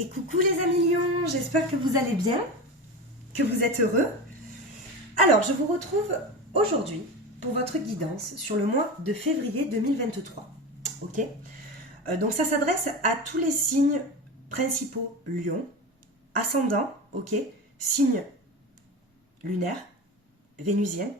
Et coucou les amis lions, j'espère que vous allez bien, que vous êtes heureux. Alors, je vous retrouve aujourd'hui pour votre guidance sur le mois de février 2023. Ok, donc ça s'adresse à tous les signes principaux lions, ascendant, ok, signes lunaires, vénusiennes,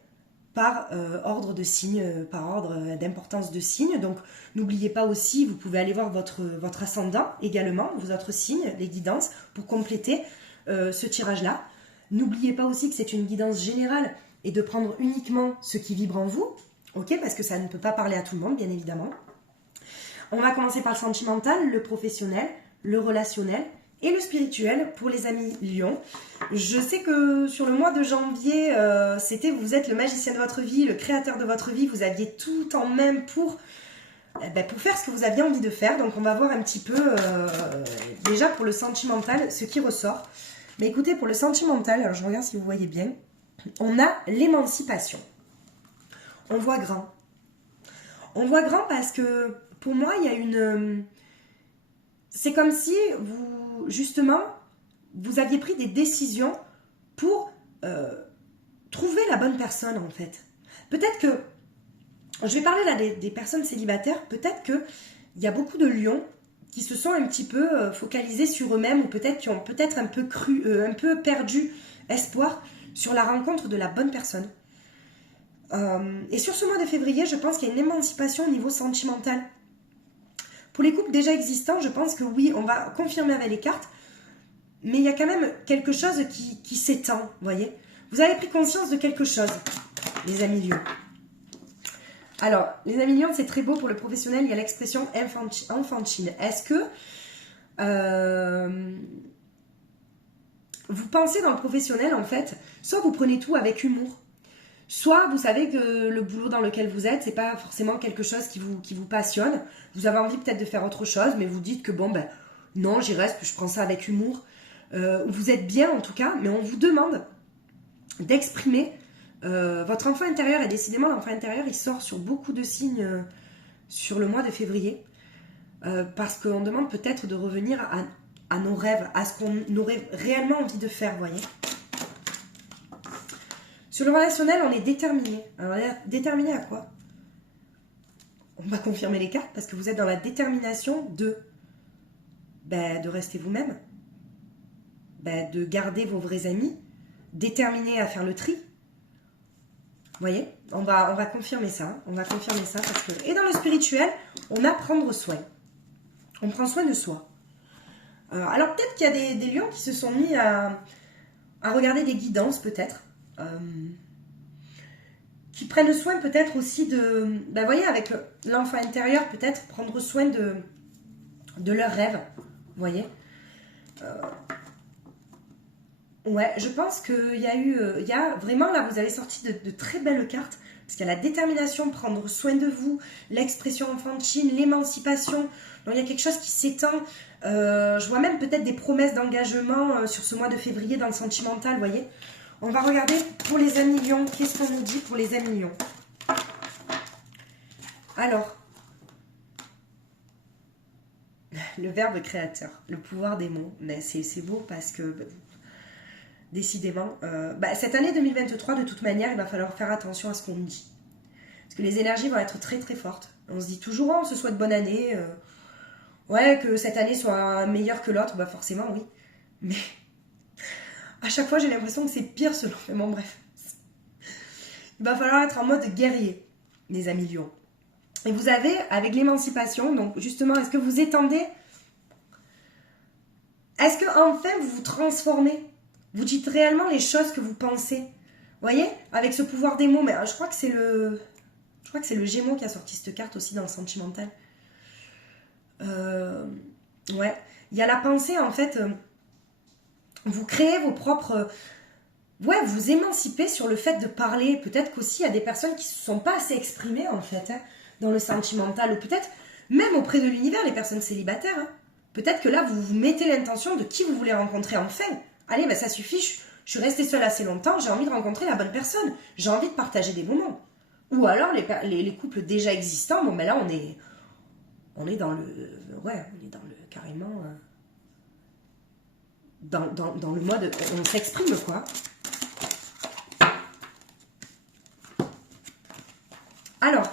par ordre de signes, par ordre d'importance de signes. Donc n'oubliez pas aussi, vous pouvez aller voir votre ascendant également, vos autres signes, les guidances, pour compléter ce tirage-là. N'oubliez pas aussi que c'est une guidance générale et de prendre uniquement ce qui vibre en vous, ok, parce que ça ne peut pas parler à tout le monde, bien évidemment. On va commencer par le sentimental, le professionnel, le relationnel et le spirituel pour les amis lions. Je sais que sur le mois de janvier, vous êtes le magicien de votre vie, le créateur de votre vie, vous aviez tout en main pour faire ce que vous aviez envie de faire. Donc on va voir un petit peu, déjà pour le sentimental, ce qui ressort. Mais écoutez, pour le sentimental, alors je regarde si vous voyez bien, on a l'émancipation. On voit grand. On voit grand parce que, pour moi, il y a une... C'est comme si justement, vous aviez pris des décisions pour trouver la bonne personne, en fait. Peut-être que, je vais parler là des personnes célibataires, peut-être qu'il y a beaucoup de lions qui se sont un petit peu focalisés sur eux-mêmes, ou peut-être qui ont peut-être un peu perdu espoir sur la rencontre de la bonne personne. Et sur ce mois de février, je pense qu'il y a une émancipation au niveau sentimental. Pour les couples déjà existants, je pense que oui, on va confirmer avec les cartes, mais il y a quand même quelque chose qui s'étend, vous voyez. Vous avez pris conscience de quelque chose, les amis lions. Alors, les amis lions, c'est très beau pour le professionnel, il y a l'expression enfantine. Est-ce que vous pensez dans le professionnel, en fait, soit vous prenez tout avec humour, soit vous savez que le boulot dans lequel vous êtes, c'est pas forcément quelque chose qui vous passionne. Vous avez envie peut-être de faire autre chose, mais vous dites que bon, non, j'y reste, je prends ça avec humour. Vous êtes bien en tout cas, mais on vous demande d'exprimer votre enfant intérieur. Et décidément, l'enfant intérieur, il sort sur beaucoup de signes sur le mois de février. Parce qu'on demande peut-être de revenir à nos rêves, à ce qu'on aurait réellement envie de faire, vous voyez. Sur le relationnel, on est déterminé. Alors, déterminé à quoi? On va confirmer les cartes parce que vous êtes dans la détermination de rester vous-même, de garder vos vrais amis, déterminé à faire le tri. Vous voyez, on va confirmer ça. On va confirmer ça parce que... Et dans le spirituel, on a prendre soin. On prend soin de soi. Alors peut-être qu'il y a des lions qui se sont mis à regarder des guidances peut-être. Qui prennent soin peut-être aussi de... vous voyez, avec l'enfant intérieur, peut-être prendre soin de leurs rêves. Vous voyez. Ouais, je pense qu'il y a eu... il y a vraiment, là, vous avez sorti de très belles cartes. Parce qu'il y a la détermination, prendre soin de vous, l'expression enfantine, l'émancipation. Donc il y a quelque chose qui s'étend. Je vois même peut-être des promesses d'engagement sur ce mois de février dans le sentimental, vous voyez. On va regarder pour les amis lions. Qu'est-ce qu'on nous dit pour les amis lions? Alors, le verbe créateur, le pouvoir des mots. Mais c'est beau parce que, décidément, cette année 2023, de toute manière, il va falloir faire attention à ce qu'on dit. Parce que les énergies vont être très très fortes. On se dit toujours, on se souhaite bonne année. Ouais, que cette année soit meilleure que l'autre, forcément, oui. Mais... à chaque fois, j'ai l'impression que c'est pire selon... Mais bon, bref. Il va falloir être en mode guerrier, les amis lions. Et vous avez, avec l'émancipation, donc justement, est-ce que vous étendez? Est-ce que enfin vous vous transformez? Vous dites réellement les choses que vous pensez? Vous voyez? Avec ce pouvoir des mots, mais je crois que c'est le... Je crois que c'est le Gémeaux qui a sorti cette carte aussi dans le sentimental. Ouais. Il y a la pensée, en fait... vous créez vos propres... ouais, vous émancipez sur le fait de parler. Peut-être qu'aussi, il y a des personnes qui ne se sont pas assez exprimées, en fait, dans le sentimental. Ou peut-être, même auprès de l'univers, les personnes célibataires. Peut-être que là, vous vous mettez l'intention de qui vous voulez rencontrer enfin. Allez, ça suffit, je suis restée seule assez longtemps, j'ai envie de rencontrer la bonne personne. J'ai envie de partager des moments. Ou alors, les couples déjà existants, là, on est dans le... ouais, on est dans le... carrément... dans le mode, on s'exprime quoi. Alors,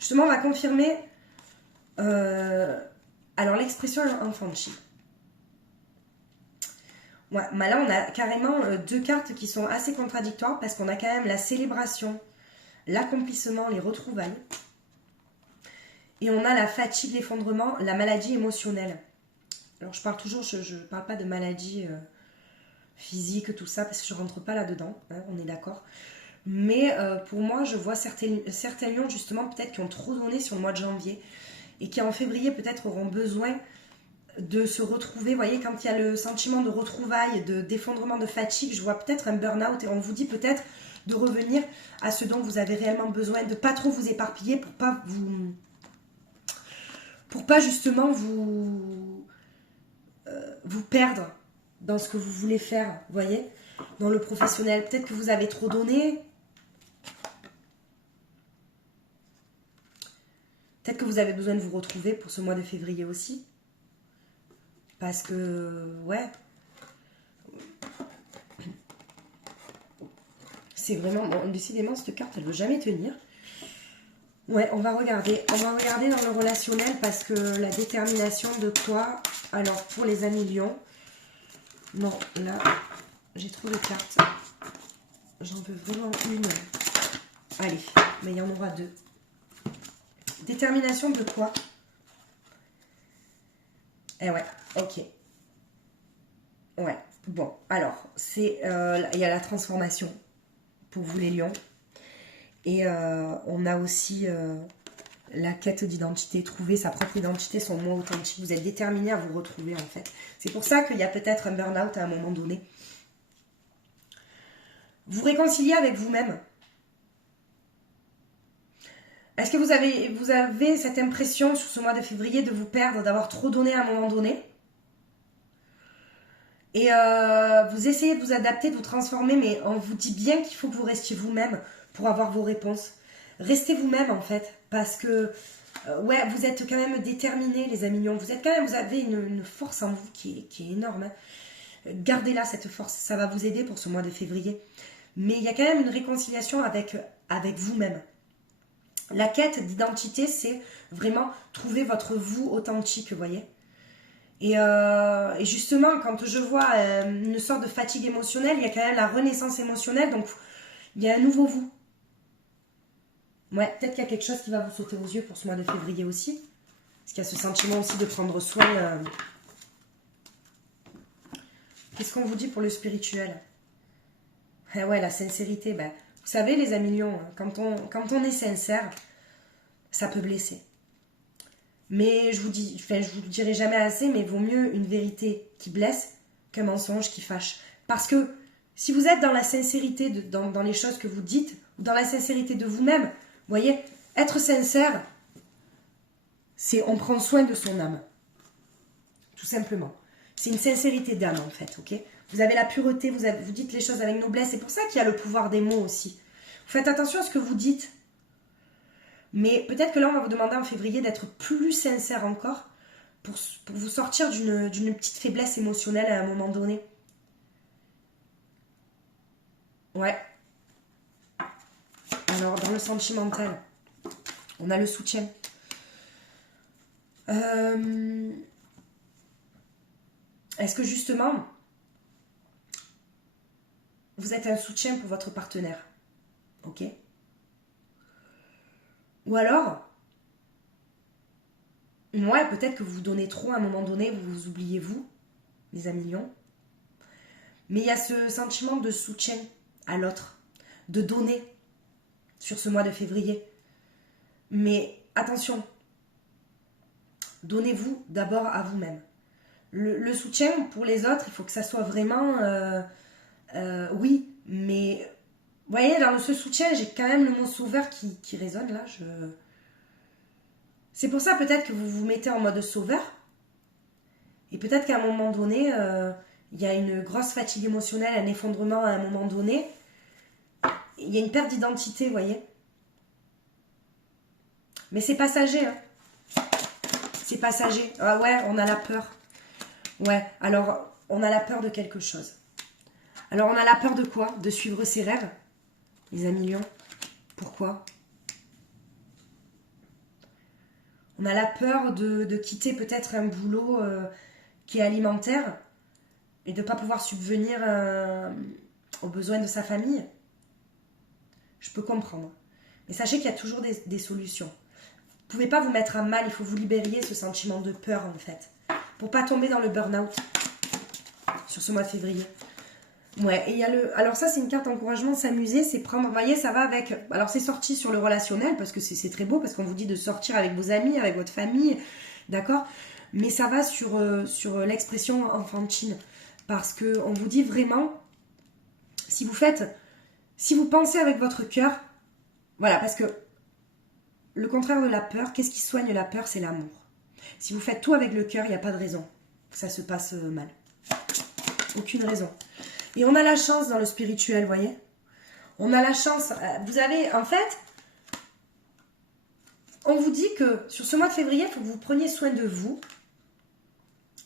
justement, on va confirmer alors l'expression enfant chi. Ouais, mais là, on a carrément deux cartes qui sont assez contradictoires parce qu'on a quand même la célébration, l'accomplissement, les retrouvailles. Et on a la fatigue, l'effondrement, la maladie émotionnelle. Alors, je parle toujours, je parle pas de maladie physique, tout ça, parce que je rentre pas là-dedans, hein, on est d'accord. Mais pour moi, je vois certains lions, justement, peut-être qui ont trop donné sur le mois de janvier et qui, en février, peut-être auront besoin de se retrouver. Vous voyez, quand il y a le sentiment de retrouvailles, d'effondrement, de fatigue, je vois peut-être un burn-out et on vous dit peut-être de revenir à ce dont vous avez réellement besoin, de ne pas trop vous éparpiller pour pas justement vous perdre dans ce que vous voulez faire, vous voyez, dans le professionnel. Peut-être que vous avez trop donné. Peut-être que vous avez besoin de vous retrouver pour ce mois de février aussi. Parce que, ouais, c'est vraiment... Bon, décidément, cette carte, elle ne veut jamais tenir. Ouais, on va regarder. On va regarder dans le relationnel parce que la détermination de toi... Alors, pour les amis lions... Non, là, j'ai trop de cartes. J'en veux vraiment une. Allez, mais il y en aura deux. Détermination de quoi? Eh ouais, ok. Ouais, bon, alors, c'est il y a la transformation pour vous les lions. Et on a aussi la quête d'identité, trouver sa propre identité, son moi authentique. Vous êtes déterminé à vous retrouver en fait. C'est pour ça qu'il y a peut-être un burn-out à un moment donné. Vous réconciliez avec vous-même. Est-ce que vous avez cette impression sur ce mois de février de vous perdre, d'avoir trop donné à un moment donné? Et vous essayez de vous adapter, de vous transformer, mais on vous dit bien qu'il faut que vous restiez vous-même pour avoir vos réponses. Restez vous-même en fait, parce que ouais, vous êtes quand même déterminés les amis lions. Vous avez une force en vous qui est énorme. Hein. Gardez-la cette force, ça va vous aider pour ce mois de février. Mais il y a quand même une réconciliation avec vous-même. La quête d'identité, c'est vraiment trouver votre vous authentique, vous voyez. Et justement, quand je vois une sorte de fatigue émotionnelle, il y a quand même la renaissance émotionnelle, donc il y a un nouveau vous. Ouais, peut-être qu'il y a quelque chose qui va vous sauter aux yeux pour ce mois de février aussi. Parce qu'il y a ce sentiment aussi de prendre soin. Qu'est-ce qu'on vous dit pour le spirituel? Eh ouais, la sincérité. Ben, vous savez, les amis lions, quand on est sincère, ça peut blesser. Mais je vous le dirai jamais assez, mais vaut mieux une vérité qui blesse qu'un mensonge qui fâche. Parce que si vous êtes dans la sincérité dans les choses que vous dites, ou dans la sincérité de vous-même, vous voyez, être sincère, c'est on prend soin de son âme. Tout simplement. C'est une sincérité d'âme en fait, ok? Vous avez la pureté, vous dites les choses avec noblesse. C'est pour ça qu'il y a le pouvoir des mots aussi. Vous faites attention à ce que vous dites. Mais peut-être que là, on va vous demander en février d'être plus sincère encore pour vous sortir d'une petite faiblesse émotionnelle à un moment donné. Ouais. Alors, dans le sentimental, on a le soutien. Est-ce que justement, vous êtes un soutien pour votre partenaire? Ok? Ou alors, ouais, peut-être que vous vous donnez trop à un moment donné, vous vous oubliez vous, les amis lions. Mais il y a ce sentiment de soutien à l'autre, de donner sur ce mois de février. Mais attention, donnez-vous d'abord à vous-même. Le soutien pour les autres, il faut que ça soit vraiment... oui, mais... Vous voyez, dans ce soutien, j'ai quand même le mot sauveur qui résonne là. C'est pour ça peut-être que vous vous mettez en mode sauveur. Et peut-être qu'à un moment donné, il y a une grosse fatigue émotionnelle, un effondrement à un moment donné. Il y a une perte d'identité, vous voyez. Mais c'est passager. Hein. C'est passager. Ah ouais, on a la peur. Ouais, alors on a la peur de quelque chose. Alors, on a la peur de quoi? De suivre ses rêves, les amis lions. Pourquoi? On a la peur de quitter peut-être un boulot qui est alimentaire et de ne pas pouvoir subvenir aux besoins de sa famille. Je peux comprendre. Mais sachez qu'il y a toujours des solutions. Vous ne pouvez pas vous mettre à mal, il faut vous libérer ce sentiment de peur en fait. Pour pas tomber dans le burn-out sur ce mois de février. Ouais, et il y a le... Alors ça, c'est une carte encouragement, s'amuser, c'est prendre... Vous voyez, ça va avec... Alors c'est sorti sur le relationnel, parce que c'est très beau, parce qu'on vous dit de sortir avec vos amis, avec votre famille, d'accord? Mais ça va sur l'expression enfantine, parce qu'on vous dit vraiment, si vous pensez avec votre cœur, voilà, parce que le contraire de la peur, qu'est-ce qui soigne la peur? C'est l'amour. Si vous faites tout avec le cœur, il n'y a pas de raison que ça se passe mal. Aucune raison. Et on a la chance dans le spirituel, vous voyez? On a la chance. Vous avez, en fait, on vous dit que sur ce mois de février, il faut que vous preniez soin de vous.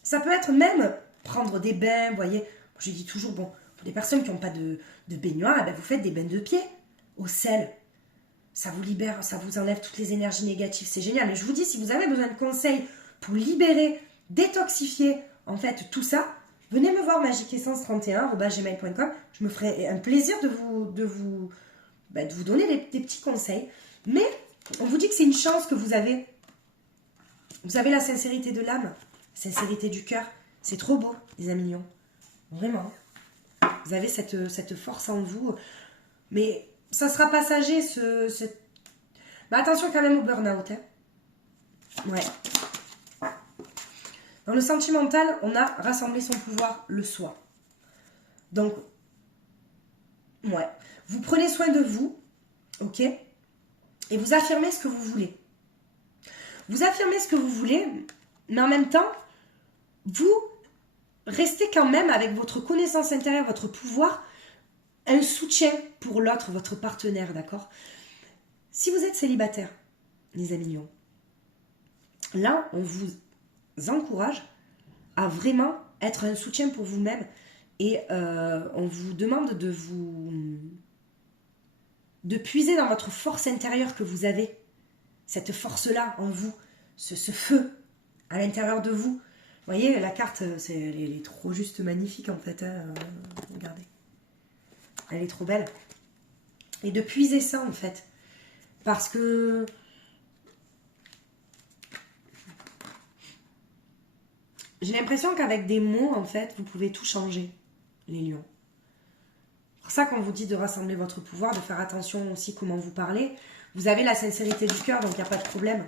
Ça peut être même prendre des bains, vous voyez? Je dis toujours, bon, pour des personnes qui n'ont pas de baignoire, ben vous faites des bains de pied au sel. Ça vous libère, ça vous enlève toutes les énergies négatives, c'est génial. Et je vous dis, si vous avez besoin de conseils pour libérer, détoxifier, en fait, tout ça, venez me voir magiquessence31@gmail.com. Je me ferai un plaisir de vous donner des petits conseils. Mais on vous dit que c'est une chance que vous avez. Vous avez la sincérité de l'âme, sincérité du cœur. C'est trop beau, les amis lions. Vraiment. Vous avez cette force en vous. Mais ça sera passager, Mais attention quand même au burn-out. Hein. Ouais. Dans le sentimental, on a rassemblé son pouvoir, le soi. Donc, ouais. Vous prenez soin de vous, ok? Et vous affirmez ce que vous voulez. Vous affirmez ce que vous voulez, mais en même temps, vous restez quand même avec votre connaissance intérieure, votre pouvoir, un soutien pour l'autre, votre partenaire, d'accord? Si vous êtes célibataire, les amis lions, là, on vous encourage à vraiment être un soutien pour vous-même et on vous demande de puiser dans votre force intérieure que vous avez, cette force-là en vous, ce feu à l'intérieur de vous. Vous voyez, la carte, elle est trop juste magnifique en fait. Hein. Regardez. Elle est trop belle. Et de puiser ça en fait. Parce que j'ai l'impression qu'avec des mots, en fait, vous pouvez tout changer, les lions. C'est pour ça qu'on vous dit de rassembler votre pouvoir, de faire attention aussi comment vous parlez. Vous avez la sincérité du cœur, donc il n'y a pas de problème.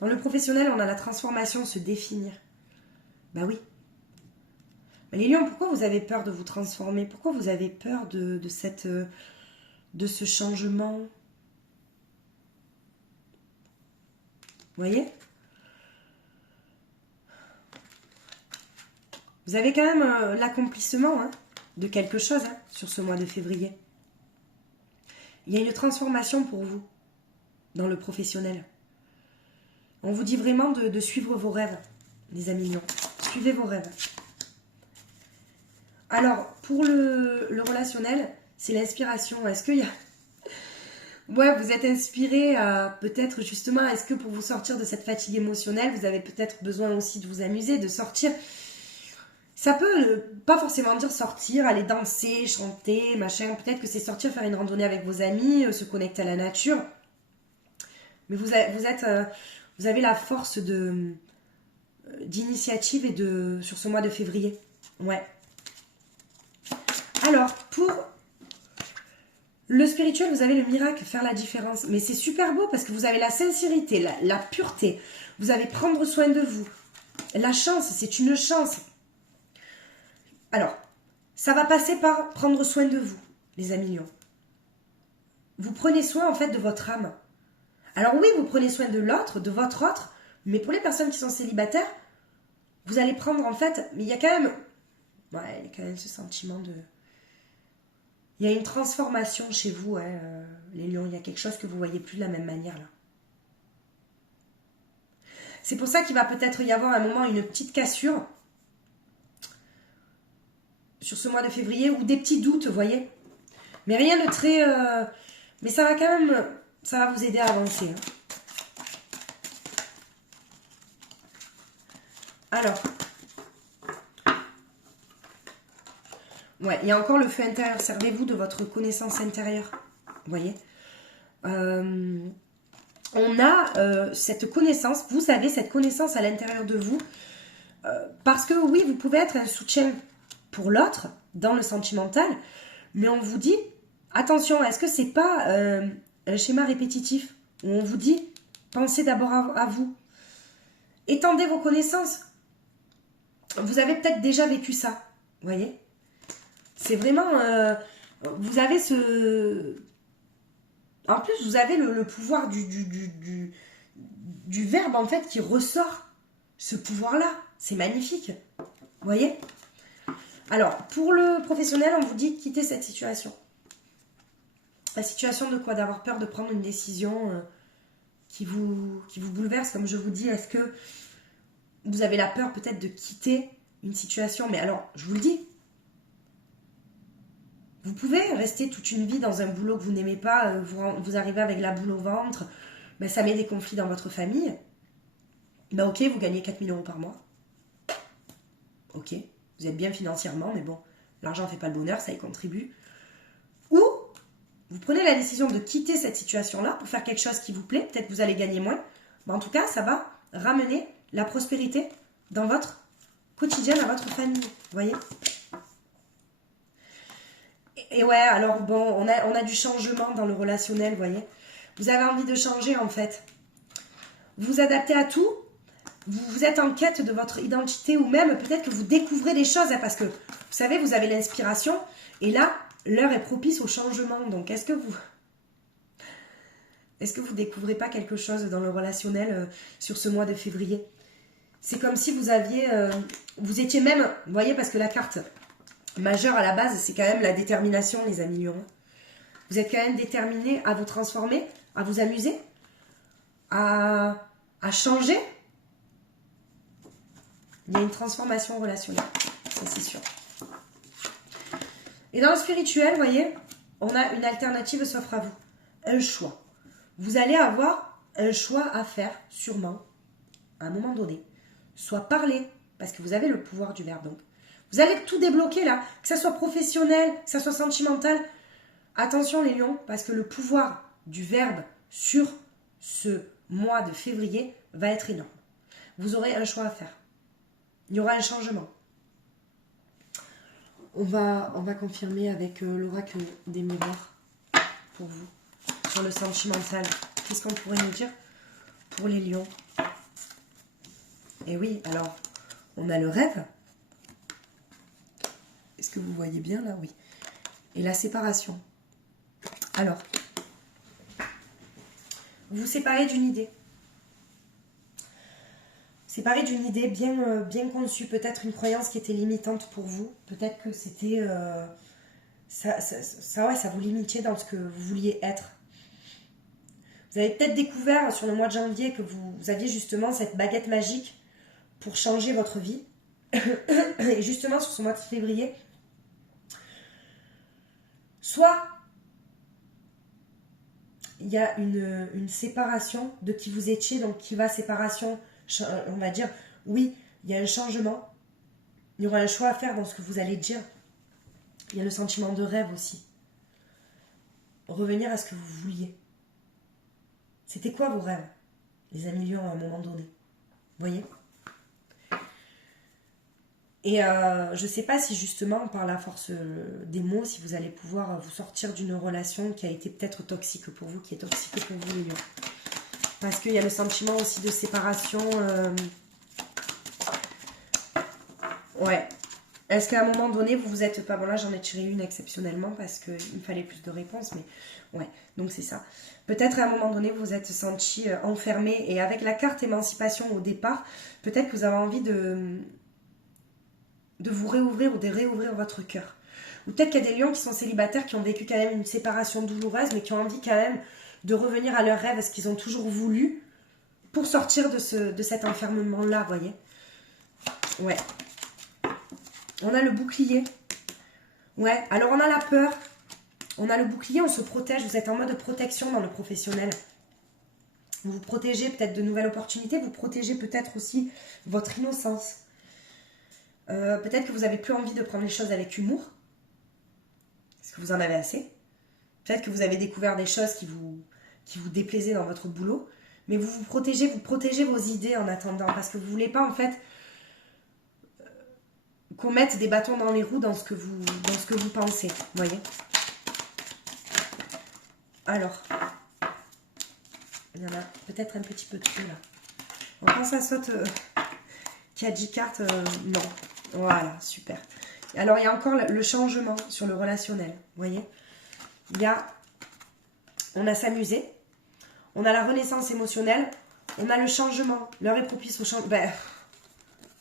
Dans le professionnel, on a la transformation, se définir. Ben oui. Mais les lions, pourquoi vous avez peur de vous transformer? Pourquoi vous avez peur de ce changement? Vous voyez? Vous avez quand même l'accomplissement de quelque chose sur ce mois de février. Il y a une transformation pour vous dans le professionnel. On vous dit vraiment de suivre vos rêves, les amis lions. Suivez vos rêves. Alors, pour le relationnel, c'est l'inspiration. Est-ce qu'il y a... Ouais, vous êtes inspiré peut-être justement, est-ce que pour vous sortir de cette fatigue émotionnelle, vous avez peut-être besoin aussi de vous amuser, de sortir. Ça peut pas forcément dire sortir, aller danser, chanter, machin. Peut-être que c'est sortir, faire une randonnée avec vos amis, se connecter à la nature. Mais vous avez la force d'initiative et sur ce mois de février. Ouais. Alors, pour le spirituel, vous avez le miracle, faire la différence. Mais c'est super beau parce que vous avez la sincérité, la pureté. Vous avez prendre soin de vous. La chance, c'est une chance. Alors, ça va passer par prendre soin de vous, les amis lions. Vous prenez soin, en fait, de votre âme. Alors oui, vous prenez soin de l'autre, de votre autre, mais pour les personnes qui sont célibataires, vous allez prendre, en fait... Mais il y a quand même... Ouais, il y a quand même ce sentiment de... Il y a une transformation chez vous, les lions. Il y a quelque chose que vous ne voyez plus de la même manière, là. C'est pour ça qu'il va peut-être y avoir un moment une petite cassure sur ce mois de février, ou des petits doutes, vous voyez. Mais rien de très... mais ça va quand même... Ça va vous aider à avancer. Hein. Alors. Ouais, il y a encore le feu intérieur. Servez-vous de votre connaissance intérieure. Vous voyez. On a cette connaissance. Vous avez cette connaissance à l'intérieur de vous. Parce que oui, vous pouvez être un soutien pour l'autre dans le sentimental. Mais on vous dit, attention, est-ce que c'est pas un schéma répétitif où on vous dit, pensez d'abord à vous. Étendez vos connaissances. Vous avez peut-être déjà vécu ça. Vous voyez. C'est vraiment... vous avez ce... En plus, vous avez le pouvoir du verbe, en fait, qui ressort. Ce pouvoir-là. C'est magnifique. Vous voyez. Alors, pour le professionnel, on vous dit de quitter cette situation. La situation de quoi? D'avoir peur de prendre une décision qui vous bouleverse, comme je vous dis. Est-ce que vous avez la peur peut-être de quitter une situation? Mais alors, je vous le dis, vous pouvez rester toute une vie dans un boulot que vous n'aimez pas, vous arrivez avec la boule au ventre, ben ça met des conflits dans votre famille. Ben ok, vous gagnez 4 000 € par mois. Ok, vous êtes bien financièrement, mais bon, l'argent ne fait pas le bonheur, ça y contribue. Ou vous prenez la décision de quitter cette situation-là pour faire quelque chose qui vous plaît, peut-être que vous allez gagner moins, mais en tout cas, ça va ramener la prospérité dans votre quotidien, dans votre famille, vous voyez. Et ouais, alors bon, on a du changement dans le relationnel, vous voyez. Vous avez envie de changer, en fait. Vous vous adaptez à tout. Vous êtes en quête de votre identité, ou même peut-être que vous découvrez des choses, hein, parce que, vous savez, vous avez l'inspiration, et là, l'heure est propice au changement. Donc, est-ce que vous découvrez pas quelque chose dans le relationnel sur ce mois de février? C'est comme si vous aviez... vous étiez même... Vous voyez, parce que la carte majeure à la base, c'est quand même la détermination, les amis lions. Vous êtes quand même déterminés à vous transformer, à vous amuser, à changer. Il y a une transformation relationnelle, ça c'est sûr. Et dans le spirituel, vous voyez, on a une alternative s'offre à vous. Un choix. Vous allez avoir un choix à faire, sûrement, à un moment donné. Soit parler, parce que vous avez le pouvoir du verbe. Donc, vous allez tout débloquer là, que ça soit professionnel, que ça soit sentimental. Attention les lions, parce que le pouvoir du verbe sur ce mois de février va être énorme. Vous aurez un choix à faire. Il y aura un changement. On va confirmer avec l'oracle des miroirs pour vous sur le sentimental. Qu'est-ce qu'on pourrait nous dire pour les lions? Et oui, alors, on a le rêve. Est-ce que vous voyez bien là? Oui. Et la séparation. Alors, vous vous séparez d'une idée. Séparé d'une idée bien conçue, peut-être une croyance qui était limitante pour vous, peut-être que c'était... ça vous limitait dans ce que vous vouliez être. Vous avez peut-être découvert sur le mois de janvier que vous aviez justement cette baguette magique pour changer votre vie. Et justement sur ce mois de février, soit il y a une séparation de qui vous étiez, donc qui va séparation... On va dire, oui, il y a un changement. Il y aura un choix à faire dans ce que vous allez dire. Il y a le sentiment de rêve aussi. Revenir à ce que vous vouliez. C'était quoi vos rêves, les amis lions, à un moment donné? Vous voyez? Et je ne sais pas si justement, par la force des mots, si vous allez pouvoir vous sortir d'une relation qui a été peut-être toxique pour vous, qui est toxique pour vous les lions. Parce qu'il y a le sentiment aussi de séparation. Ouais. Est-ce qu'à un moment donné, vous vous êtes pas... Bon là, j'en ai tiré une exceptionnellement parce qu'il me fallait plus de réponses. Mais ouais, donc c'est ça. Peut-être à un moment donné, vous vous êtes senti enfermé. Et avec la carte émancipation au départ, peut-être que vous avez envie de vous réouvrir ou de réouvrir votre cœur. Ou peut-être qu'il y a des lions qui sont célibataires, qui ont vécu quand même une séparation douloureuse, mais qui ont envie quand même de revenir à leurs rêves, ce qu'ils ont toujours voulu, pour sortir de cet enfermement-là, vous voyez. Ouais. On a le bouclier. Ouais, alors on a la peur, on a le bouclier, on se protège, vous êtes en mode protection dans le professionnel. Vous vous protégez peut-être de nouvelles opportunités, vous protégez peut-être aussi votre innocence. Peut-être que vous n'avez plus envie de prendre les choses avec humour, parce que vous en avez assez. Peut-être que vous avez découvert des choses qui vous déplaisaient dans votre boulot, mais vous protégez vos idées en attendant, parce que vous ne voulez pas en fait qu'on mette des bâtons dans les roues dans ce que vous pensez, vous voyez. Alors, il y en a peut-être un petit peu trop là. On pense à saute qui a 10 cartes, non. Voilà, super. Alors, il y a encore le changement sur le relationnel, vous voyez. On a s'amuser, on a la renaissance émotionnelle, on a le changement. L'heure est propice au changement. Ben,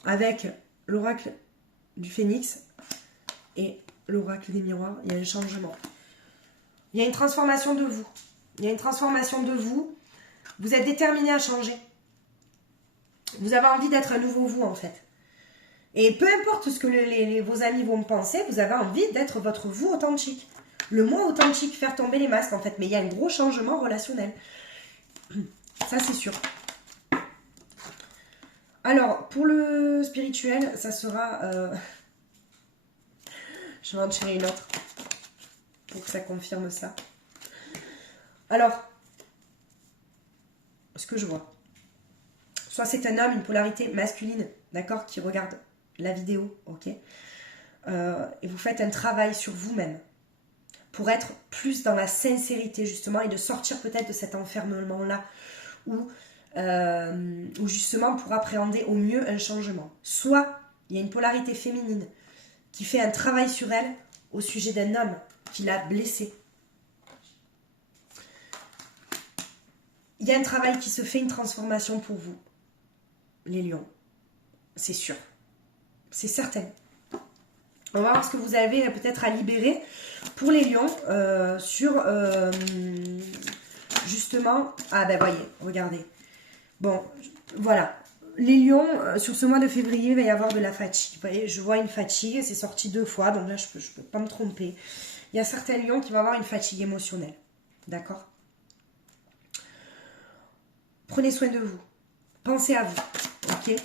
avec l'oracle du phénix et l'oracle des miroirs, il y a un changement. Il y a une transformation de vous. Il y a une transformation de vous. Vous êtes déterminé à changer. Vous avez envie d'être un nouveau vous, en fait. Et peu importe ce que vos amis vont penser, vous avez envie d'être votre vous authentique. Le moi authentique, faire tomber les masques, en fait. Mais il y a un gros changement relationnel. Ça, c'est sûr. Alors, pour le spirituel, ça sera... Je vais en tirer une autre pour que ça confirme ça. Alors, ce que je vois, soit c'est un homme, une polarité masculine, d'accord, qui regarde la vidéo, ok, et vous faites un travail sur vous-même pour être plus dans la sincérité, justement, et de sortir peut-être de cet enfermement-là, où justement, pour appréhender au mieux un changement. Soit, il y a une polarité féminine qui fait un travail sur elle au sujet d'un homme qui l'a blessée. Il y a un travail qui se fait, une transformation pour vous, les lions. C'est sûr. C'est certain. On va voir ce que vous avez peut-être à libérer pour les lions sur justement... Ah ben voyez, regardez. Bon, voilà. Les lions, sur ce mois de février, il va y avoir de la fatigue. Vous voyez, je vois une fatigue, c'est sorti 2 fois, donc là, je peux pas me tromper. Il y a certains lions qui vont avoir une fatigue émotionnelle. D'accord ? Prenez soin de vous. Pensez à vous. Ok ?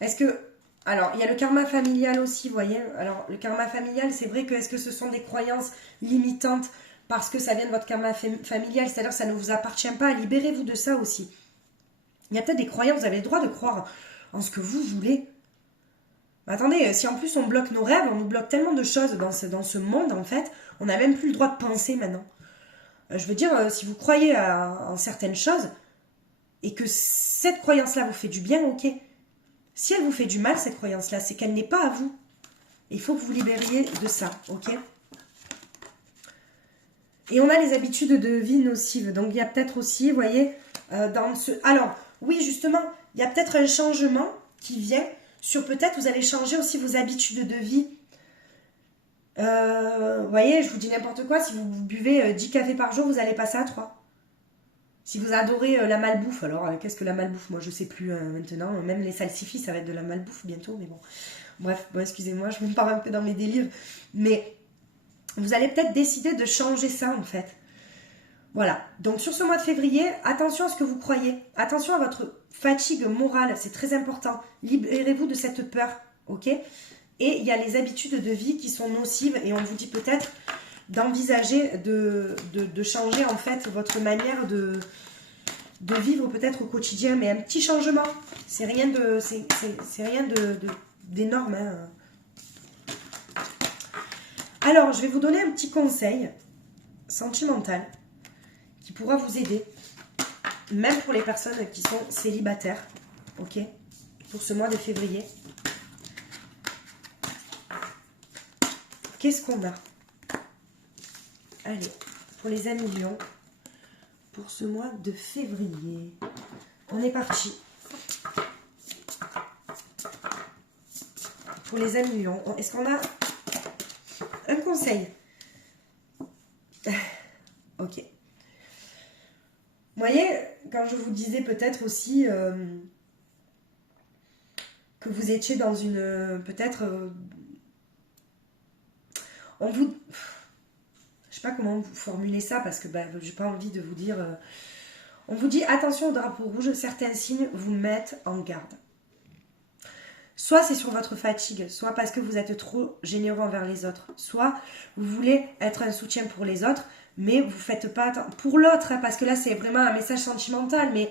Est-ce que... Alors, il y a le karma familial aussi, vous voyez. Alors, le karma familial, c'est vrai que est-ce que ce sont des croyances limitantes parce que ça vient de votre karma familial, c'est-à-dire que ça ne vous appartient pas. Libérez-vous de ça aussi. Il y a peut-être des croyances, vous avez le droit de croire en ce que vous voulez. Attendez, si en plus on bloque nos rêves, on nous bloque tellement de choses dans ce monde, en fait, on n'a même plus le droit de penser maintenant. Je veux dire, si vous croyez en certaines choses, et que cette croyance-là vous fait du bien, ok. Si elle vous fait du mal, cette croyance-là, c'est qu'elle n'est pas à vous. Il faut que vous vous libériez de ça, ok. Et on a les habitudes de vie nocives. Donc, il y a peut-être aussi, vous voyez, dans ce... Alors, oui, justement, il y a peut-être un changement qui vient sur peut-être, vous allez changer aussi vos habitudes de vie. Vous voyez, je vous dis n'importe quoi, si vous buvez 10 cafés par jour, vous allez passer à 3. Si vous adorez la malbouffe, alors qu'est-ce que la malbouffe? Moi, je sais plus maintenant. Même les salsifis, ça va être de la malbouffe bientôt, mais bon. Bref, bon, excusez-moi, je me pars un peu dans mes délires. Mais vous allez peut-être décider de changer ça, en fait. Voilà. Donc, sur ce mois de février, attention à ce que vous croyez. Attention à votre fatigue morale, c'est très important. Libérez-vous de cette peur, ok? Et il y a les habitudes de vie qui sont nocives et on vous dit peut-être d'envisager de changer en fait votre manière de vivre peut-être au quotidien, mais un petit changement, c'est rien d'énorme. Hein. Alors, je vais vous donner un petit conseil sentimental qui pourra vous aider, même pour les personnes qui sont célibataires, ok, pour ce mois de février. Qu'est-ce qu'on a? Allez, pour les amis lions, pour ce mois de février, on est parti. Pour les amis lions, est-ce qu'on a un conseil? Ok. Vous voyez, quand je vous disais peut-être aussi que vous étiez dans une... peut-être... On vous... Je sais pas comment vous formuler ça parce que j'ai pas envie de vous dire... On vous dit attention au drapeau rouge, certains signes vous mettent en garde. Soit c'est sur votre fatigue, soit parce que vous êtes trop généreux envers les autres, soit vous voulez être un soutien pour les autres, mais vous ne faites pas pour l'autre, hein, parce que là c'est vraiment un message sentimental, mais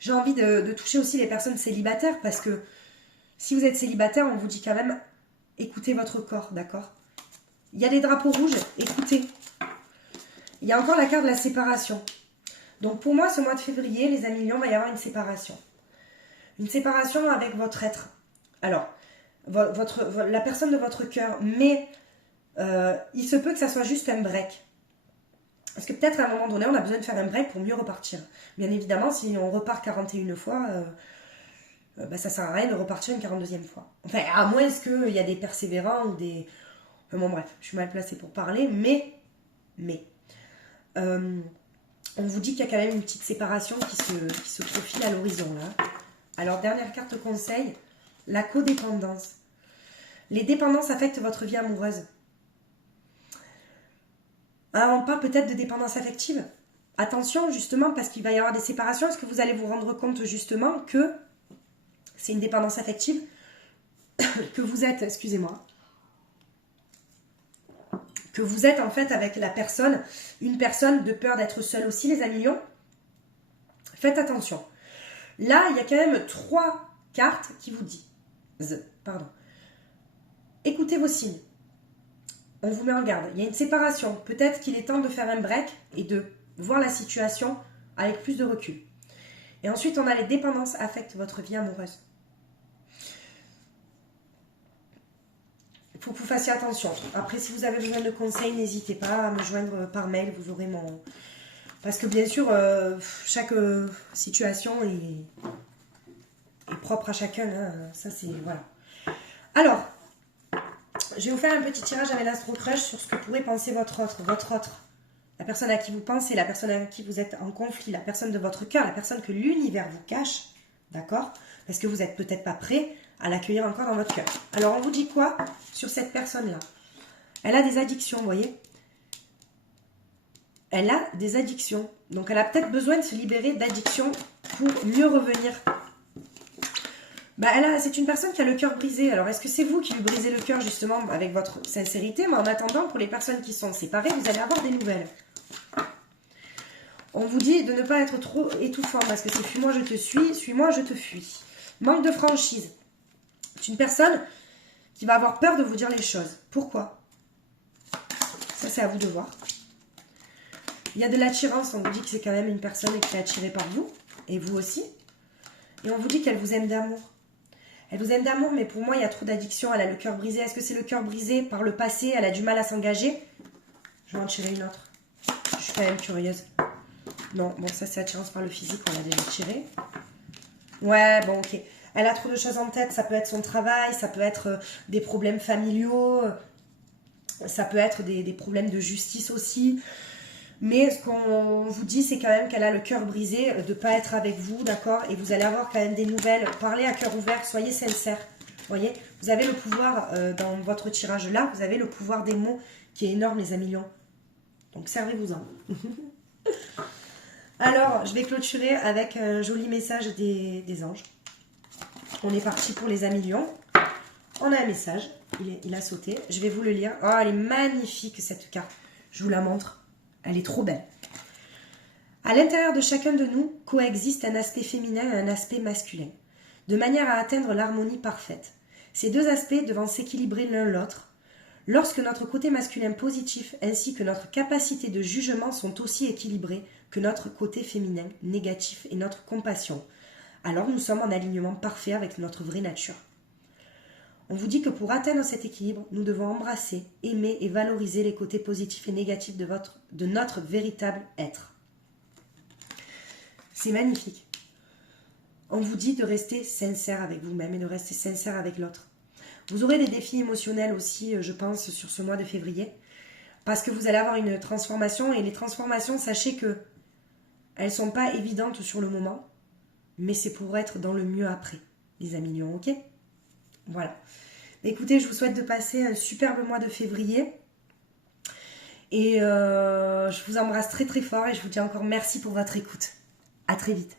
j'ai envie de toucher aussi les personnes célibataires, parce que si vous êtes célibataire, on vous dit quand même, écoutez votre corps, d'accord? Il y a des drapeaux rouges, écoutez. Il y a encore la carte de la séparation. Donc pour moi, ce mois de février, les amis lions, il va y avoir une séparation. Une séparation avec votre être. Alors, la personne de votre cœur, mais il se peut que ça soit juste un break. Parce que peut-être à un moment donné, on a besoin de faire un break pour mieux repartir. Bien évidemment, si on repart 41 fois, ça sert à rien de repartir une 42e fois. Enfin, à moins qu'il y a des persévérants ou des... Enfin, bon bref, je suis mal placée pour parler, mais on vous dit qu'il y a quand même une petite séparation qui se profile à l'horizon là. Alors, dernière carte conseil, la codépendance. Les dépendances affectent votre vie amoureuse. On parle peut-être de dépendance affective. Attention, justement, parce qu'il va y avoir des séparations. Est-ce que vous allez vous rendre compte, justement, que c'est une dépendance affective que vous êtes, excusez-moi, que vous êtes en fait avec la personne, une personne de peur d'être seule aussi, les amis lions. Faites attention. Là, il y a quand même 3 cartes qui vous disent, écoutez vos signes. On vous met en garde. Il y a une séparation. Peut-être qu'il est temps de faire un break et de voir la situation avec plus de recul. Et ensuite, on a les dépendances affectent votre vie amoureuse. Il faut que vous fassiez attention. Après, si vous avez besoin de conseils, n'hésitez pas à me joindre par mail. Vous aurez mon... Parce que bien sûr, chaque situation est propre à chacun. Hein. Ça, c'est... Voilà. Alors, je vais vous faire un petit tirage avec l'Astro Crush sur ce que pourrait penser votre autre. La personne à qui vous pensez, la personne avec qui vous êtes en conflit, la personne de votre cœur, la personne que l'univers vous cache. D'accord? Parce que vous n'êtes peut-être pas prêt à l'accueillir encore dans votre cœur. Alors, on vous dit quoi sur cette personne-là? Elle a des addictions, vous voyez? Elle a des addictions. Donc, elle a peut-être besoin de se libérer d'addictions pour mieux revenir. C'est une personne qui a le cœur brisé. Alors, est-ce que c'est vous qui lui brisez le cœur, justement, avec votre sincérité? Mais en attendant, pour les personnes qui sont séparées, vous allez avoir des nouvelles. On vous dit de ne pas être trop étouffant, parce que c'est fuis-moi, je te suis, suis-moi, je te fuis. Manque de franchise. C'est une personne qui va avoir peur de vous dire les choses. Pourquoi? Ça, c'est à vous de voir. Il y a de l'attirance, on vous dit que c'est quand même une personne qui est attirée par vous, et vous aussi. Et on vous dit qu'elle vous aime d'amour. Elle vous aime d'amour, mais pour moi, il y a trop d'addiction. Elle a le cœur brisé. Est-ce que c'est le cœur brisé par le passé? Elle a du mal à s'engager? Je vais en tirer une autre. Je suis quand même curieuse. Non, bon, ça, c'est attirance par le physique. On l'a déjà tiré. Ouais, bon, ok. Elle a trop de choses en tête. Ça peut être son travail, ça peut être des problèmes familiaux, ça peut être des problèmes de justice aussi. Mais ce qu'on vous dit, c'est quand même qu'elle a le cœur brisé de ne pas être avec vous, d'accord? Et vous allez avoir quand même des nouvelles. Parlez à cœur ouvert, soyez sincères. Voyez, vous avez le pouvoir dans votre tirage là, vous avez le pouvoir des mots qui est énorme, les amis lions. Donc servez-vous-en. Alors, je vais clôturer avec un joli message des anges. On est parti pour les amis lions. On a un message, il a sauté. Je vais vous le lire. Oh, elle est magnifique cette carte. Je vous la montre. Elle est trop belle. À l'intérieur de chacun de nous coexiste un aspect féminin et un aspect masculin, de manière à atteindre l'harmonie parfaite. Ces deux aspects devant s'équilibrer l'un l'autre. Lorsque notre côté masculin positif ainsi que notre capacité de jugement sont aussi équilibrés que notre côté féminin négatif et notre compassion, alors nous sommes en alignement parfait avec notre vraie nature. On vous dit que pour atteindre cet équilibre, nous devons embrasser, aimer et valoriser les côtés positifs et négatifs de notre véritable être. C'est magnifique. On vous dit de rester sincère avec vous-même et de rester sincère avec l'autre. Vous aurez des défis émotionnels aussi, je pense, sur ce mois de février, parce que vous allez avoir une transformation, et les transformations, sachez que elles ne sont pas évidentes sur le moment, mais c'est pour être dans le mieux après, les amis lions, ok? Voilà. Écoutez, je vous souhaite de passer un superbe mois de février. Et je vous embrasse très très fort et je vous dis encore merci pour votre écoute. À très vite.